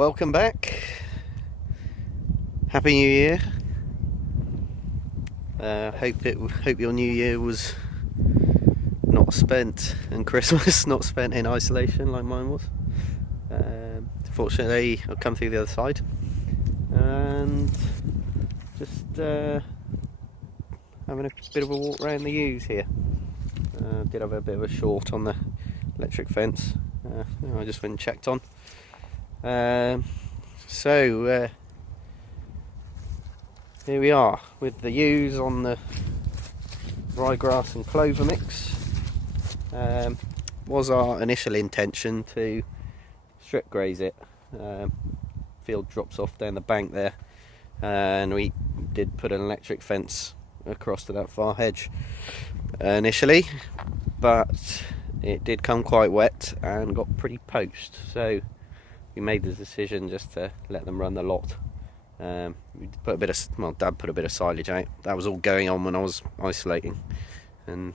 Welcome back. Happy New Year. Hope your New Year was not spent, and Christmas not spent in isolation like mine was. Fortunately, I've come through the other side and just having a bit of a walk around the ewes here. Did have a bit of a short on the electric fence. I just went and checked on. So here we are with the ewes on the ryegrass and clover mix. Was our initial intention to strip graze it. Field drops off down the bank there, and we did put an electric fence across to that far hedge initially, but it did come quite wet and got pretty poached, so we made the decision just to let them run the lot. We put a bit of, Dad put a bit of silage out. That was all going on when I was isolating and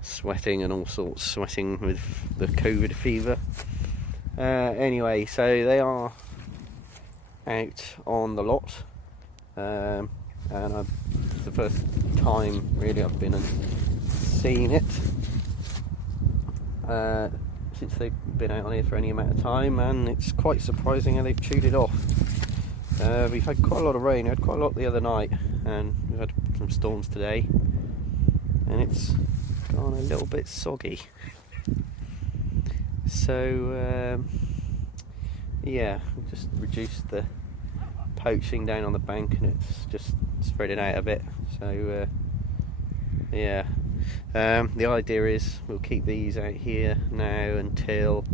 sweating and all sorts, sweating with the COVID fever. Anyway, so they are out on the lot, and it's the first time really I've been and seen it since they've been out on here for any amount of time, and it's quite surprising how they've chewed it off. We've had quite a lot of rain. We had quite a lot the other night, and we've had some storms today, and it's gone a little bit soggy. So yeah, we just reduced the poaching down on the bank, and it's just spreading out a bit. So yeah, the idea is we'll keep these out here now until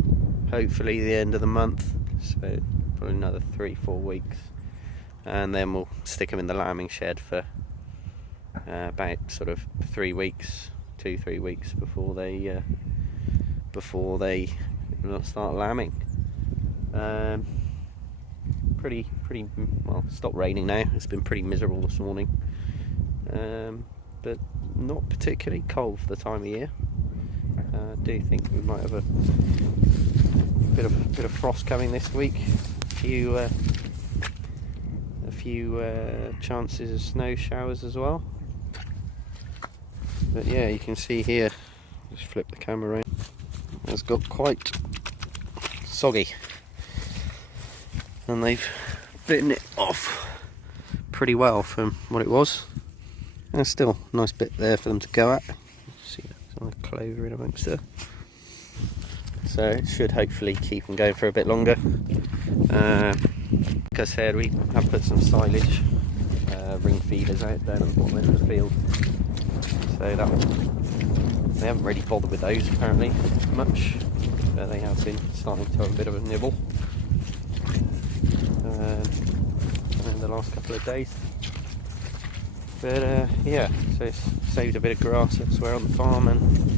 hopefully the end of the month, so probably another 3-4 weeks, and then we'll stick them in the lambing shed for about sort of 3 weeks, 2-3 weeks before they start lambing. Pretty well, it's stopped raining now. It's been pretty miserable this morning, but not particularly cold for the time of year. I do think we might have a bit of frost coming this week. A few chances of snow showers as well. But yeah, you can see here, just flip the camera around, it's got quite soggy, and they've bitten it off pretty well from what it was. And there's still a nice bit there for them to go at. See some of the clover in amongst there, so it should hopefully keep them going for a bit longer. Like I said, we have put some silage ring feeders out down on the bottom end of the field, so they haven't really bothered with those apparently much, but they have been starting to have a bit of a nibble in the last couple of days. But yeah, so it's saved a bit of grass elsewhere on the farm, and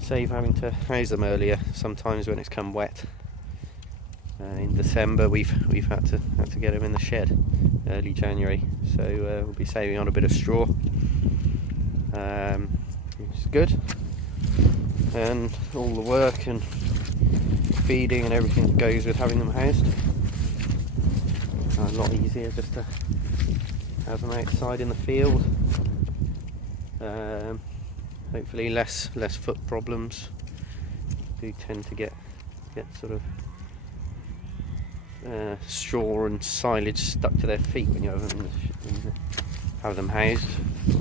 save having to house them earlier sometimes when it's come wet. In December we've had to get them in the shed early January, so we'll be saving on a bit of straw, which is good, and all the work and feeding and everything that goes with having them housed. A lot easier just to have them outside in the field. Hopefully less foot problems. Do tend to get sort of straw and silage stuck to their feet when you have them housed,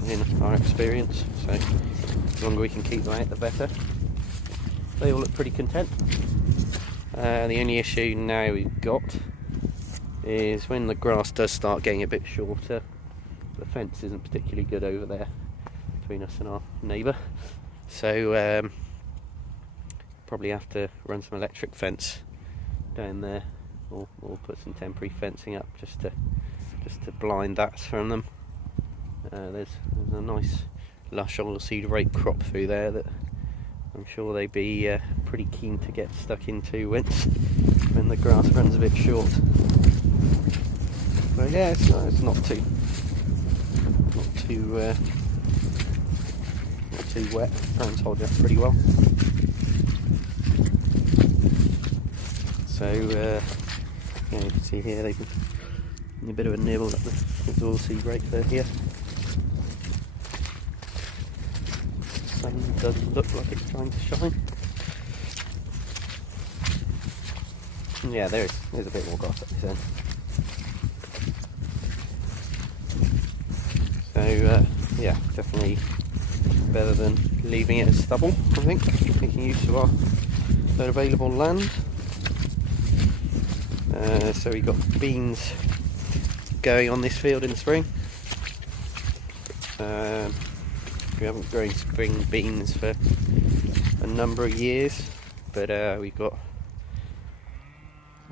in our experience. So the longer we can keep them out, the better. They all look pretty content. The only issue now we've got is when the grass does start getting a bit shorter, the fence isn't particularly good over there between us and our neighbour, so probably have to run some electric fence down there, or put some temporary fencing up just to blind that from them. There's a nice lush oilseed rape crop through there that I'm sure they'd be pretty keen to get stuck into when the grass runs a bit short. But yeah, it's not too wet. Ground's holding up pretty well. So Yeah, you can see here they've been a bit of a nibble at the dorsey right there here. The sun doesn't look like it's trying to shine. And yeah, there's a bit more grass at this end. So yeah, definitely better than leaving it as stubble, I think, making use of our available land. So we've got beans going on this field in the spring. We haven't grown spring beans for a number of years, but we've got,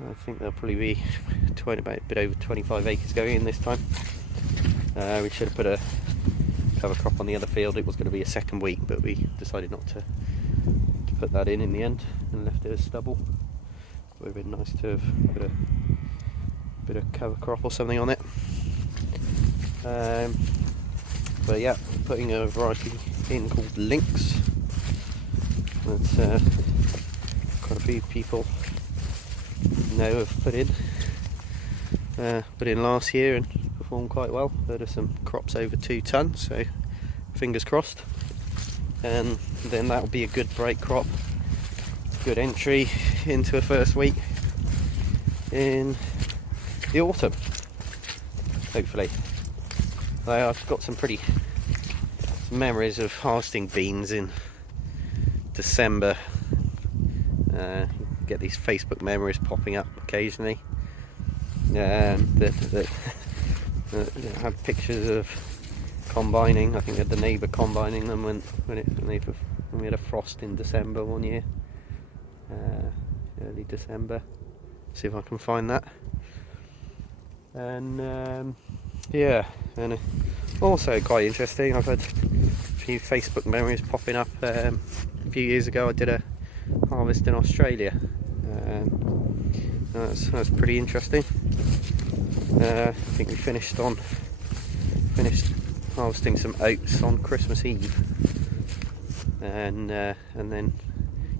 I think there'll probably be about a bit over 25 acres going in this time. We should have put a cover crop on the other field. It was going to be a second week, but we decided not to put that in the end and left it as stubble. It would have been nice to have put a bit of cover crop or something on it. But yeah, putting a variety in called Lynx. That's quite a few people know have put in last year and performed quite well. There are some crops over 2 tonnes, so fingers crossed. And then that'll be a good break crop, good entry into a first week in the autumn, hopefully. I've got some memories of harvesting beans in December. Get these Facebook memories popping up occasionally. That have pictures of combining. I think I had the neighbour combining them when we had a frost in December one year, early December. See if I can find that. And yeah, and also quite interesting, I've had a few Facebook memories popping up. A few years ago I did a harvest in Australia. That's pretty interesting. I think we finished harvesting some oats on Christmas Eve, and then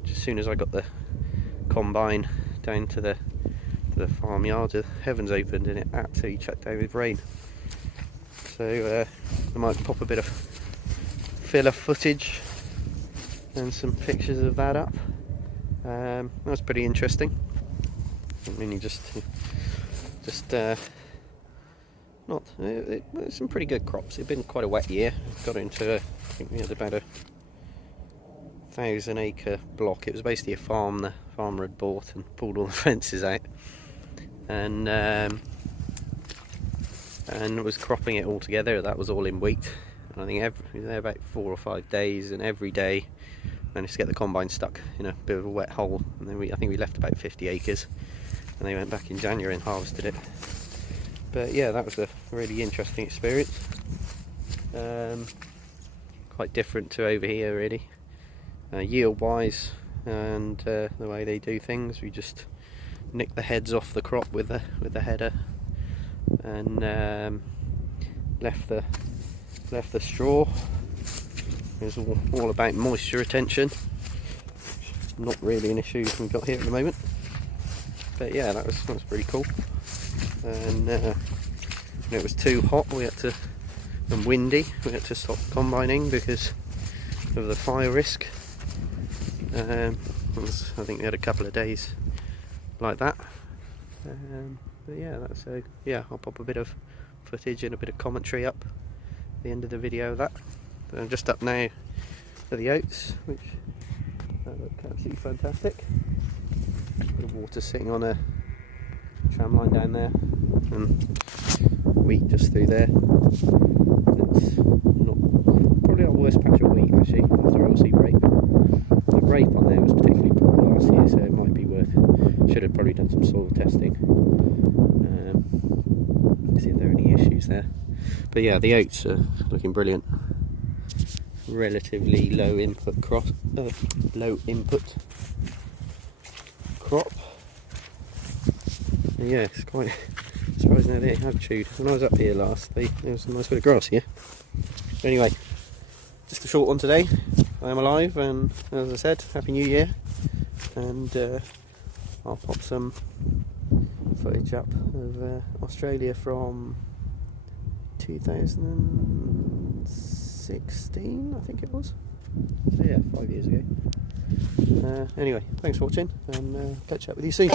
just as soon as I got the combine down to the farmyard, the heavens opened and it absolutely chucked down with rain. So I might pop a bit of filler footage and some pictures of that up. That's pretty interesting. I mean, some pretty good crops. It's been quite a wet year. Got into I think we had about a 1,000 acre block. It was basically a farm the farmer had bought and pulled all the fences out, and was cropping it all together. That was all in wheat, and I think we were there about 4 or 5 days, and every day managed to get the combine stuck in a bit of a wet hole. And then I think we left about 50 acres, and they went back in January and harvested it. But yeah, that was a really interesting experience. Quite different to over here, really, yield wise, and the way they do things. We just nick the heads off the crop with the header, and left the straw. It was all about moisture retention. Not really an issue we've got here at the moment. But yeah, that was pretty cool. And when it was too hot, and windy, we had to stop combining because of the fire risk. I think we had a couple of days like that. But yeah, I'll pop a bit of footage and a bit of commentary up at the end of the video of that. But I'm just up now for the oats, which look absolutely fantastic. A bit of water sitting on a tram line down there, and wheat just through there. It's not probably our worst patch of wheat actually after oilseed rape. The rape on there was particularly poor last year, so it might be worth. Should have probably done some soil testing. See if there are any issues there. But yeah, the oats are looking brilliant. Relatively low input crop. Yeah, it's quite surprising that they have chewed. When I was up here last, there was a nice bit of grass here. But anyway, just a short one today. I am alive, and as I said, Happy New Year. And I'll pop some footage up of Australia from 2016, I think it was. So yeah, 5 years ago. Anyway, thanks for watching, and catch up with you soon.